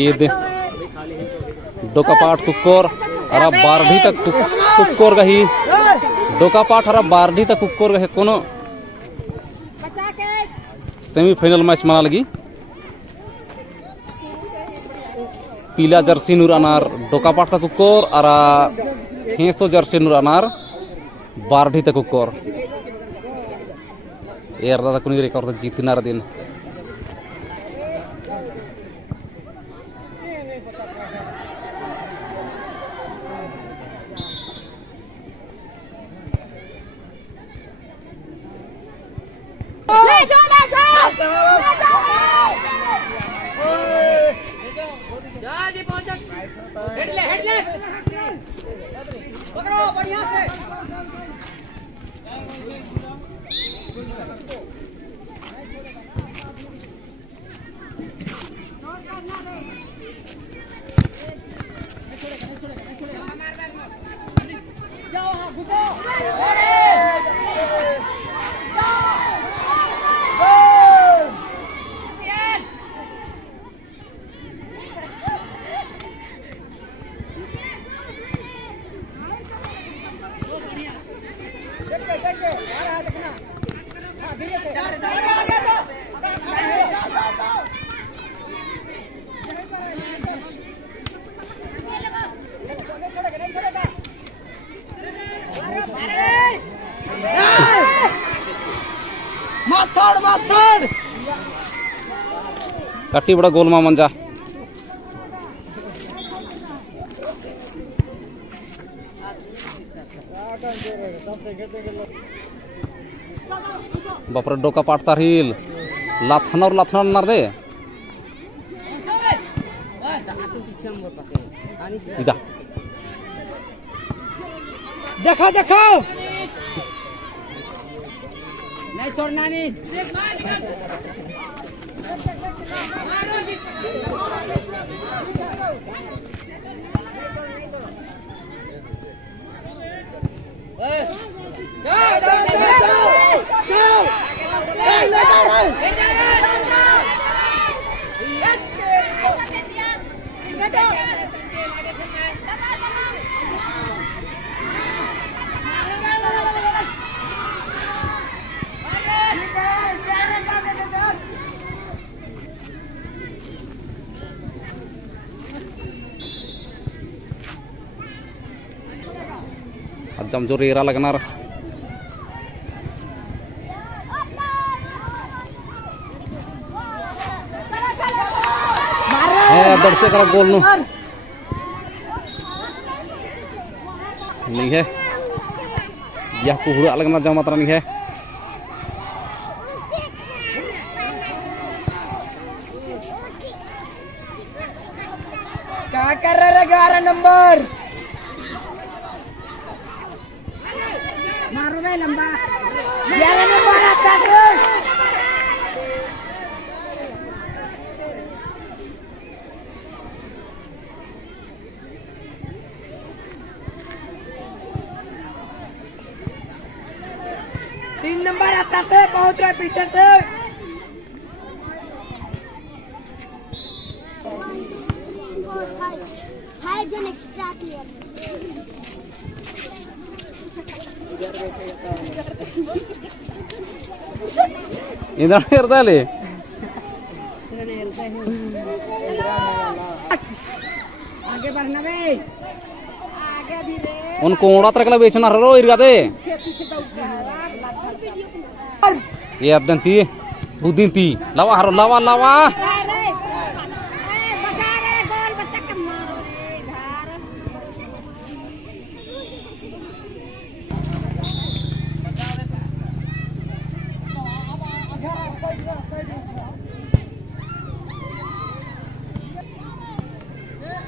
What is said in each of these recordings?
ईद डोकापाट कुक्कोर अरा बारडी तक कुक्कोर गही डोकापाट अरा बारडी तक कुक्कोर गहे कोनो सेमीफाइनल मैच मना लगी पीला जर्सी नूर अनार डोकापाट तक कुक्कोर अरा हेसो जर्सी नूर अनार बारडी तक कुक्कोर यार दादा कुनी रिकॉर्ड जीतनार दिन पकड़ो बढ़िया से जाओ हाँ घुसो काटी बड़ा गोल मामन जा बापर डोका पाटता हिल लाथनर नार दे इदा देखो देखो नहीं छोड़ना नहीं jam jori era lagnar दर्शक करा गोल नु नहीं है यह कुहड़ा लगना जमा मात्रा नहीं है क्या कर रहे 11 नंबर मारो भाई लंबा 11 नंबर आता है 3 नंबर अच्छा से पहुंच रहा है पीछे से इधर इरदाले आगे बढ़ना बे आगे धीरे उन कोड़ा तरकला बेचना रो इरगादे ये अदन ती बुदिन ती लावा हरो लावा लावा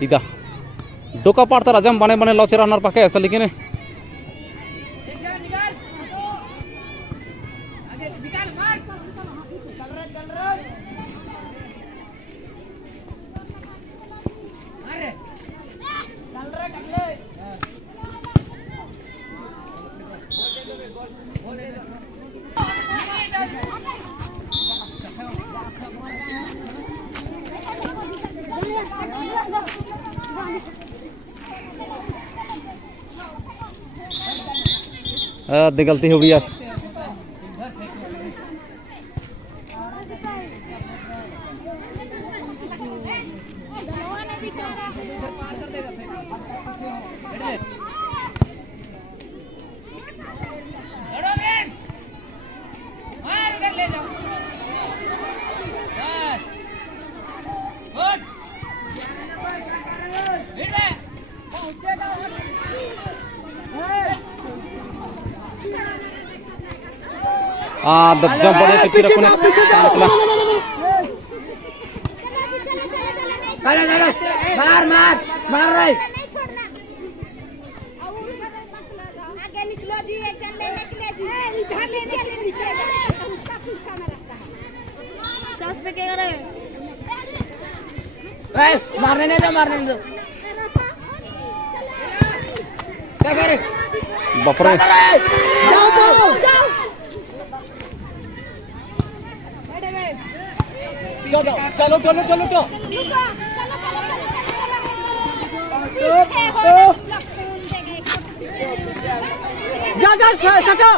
इदा डोका पाड़ता राजम बने बने लौचेरा नर पाके ऐसा लेकिन आधी गलती हो गई यार। जंप बढ़िया पिटी रखो मार मार मार रहे आगे निकलो जी, एक जन लेने के लिए जी, इधर लेने के लिए निकलेगा तो उसका पूछा में रखता है 10 पे क्या करे मारने नहीं दो मारने नहीं दो क्या करे बपरे जाओ जाओ चलो चलो चलो चलो जा जा सचो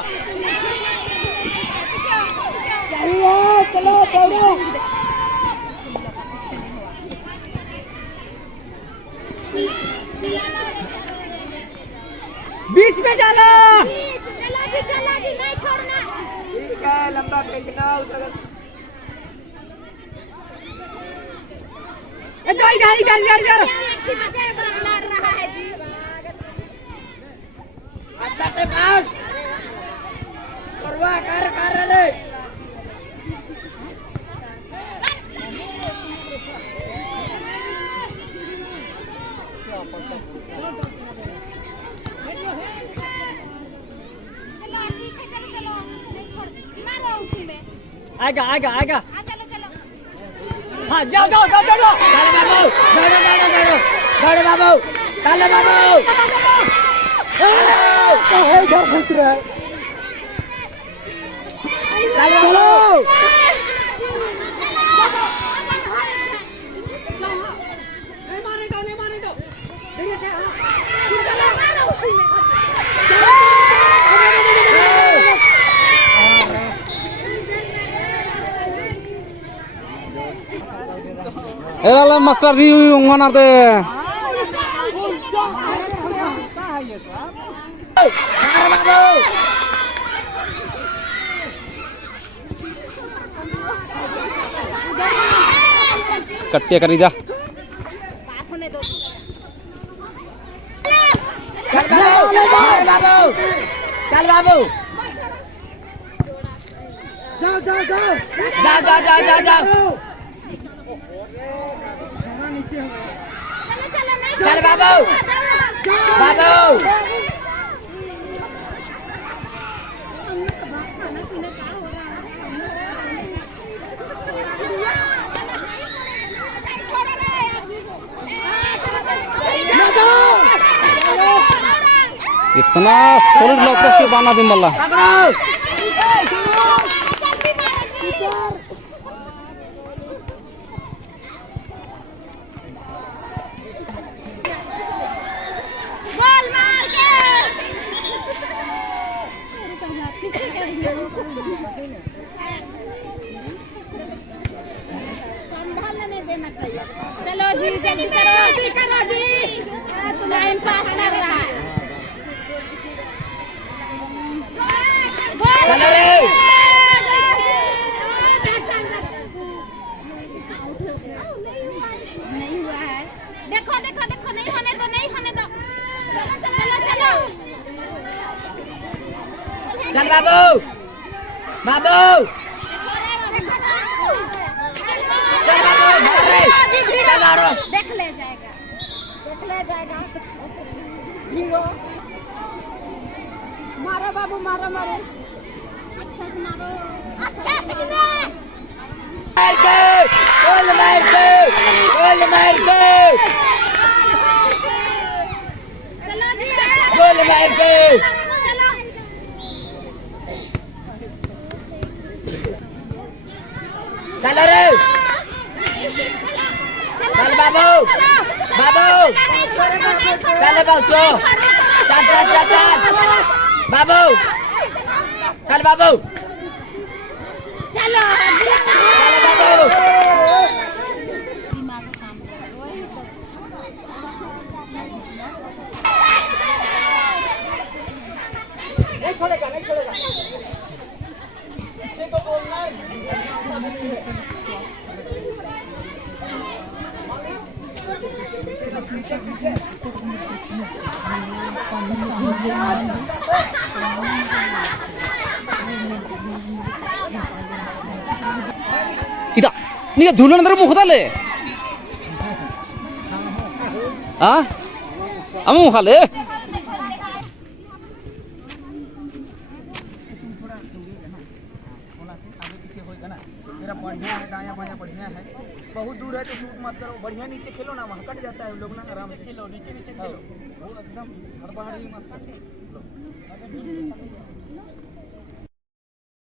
चलो चलो 20 में डालो चला जी नहीं छोड़ना। ठीक है लंबा फेंकना इधर इधर इधर इधर लड़ रहा है जी। अच्छा से भाग करवा कर रे चलो ठीक है चलो चलो नहीं छोड़ मारो उसी में आएगा आएगा आएगा चलो चलो हाँ जाओ जाओ जाओ जाओ डालो बाबू डालो डालो डालो डालो बाबू डालो बाबू इधर घुस रहा है चलो नहीं मारे दो धीरे से हाँ मारो उसी में एला मास्टर जी उंगना दे कट्टे करी जा बात होने दो चल बाबू जाओ जाओ जाओ जाओ जाओ जाओ जाओ जाओ चल बाबू बाबू इतना सोलिड लॉकर्स के बाना दिन मल्ला गोल मार के संभालने देना चाहिए। चलो जी जल्दी करो जी टाइम पास लग रहा है। चलो रे नहीं हुआ है देखो देखो देखो नहीं होने दो नहीं होने दो चलो चलो चल बाबू बाबू चल बाबू चल मारो देख ले जाएगा मारो बाबू मारो मारो अच्छा से मारो अच्छा से गोल मार के चलो जी गोल मार के चलो चलो रे चल बाबू बाबू चल बाबू चल बाबू चल बाबू चलो बाबू नहीं छोड़ेगा नहीं छोड़ेगा पीछे को बोलना है पीछे पीछे इदा नी झूलन अंदर मुख दाले हाँ हम मुख ले मेरा बढ़िया है दाया बाया बढ़िया है बहुत दूर है तो शूट मत करो बढ़िया नीचे खेलो ना वहाँ कट जाता है लोग ना आराम से खेलो नीचे नीचे खेलो एकदम हड़बड़ी मत करो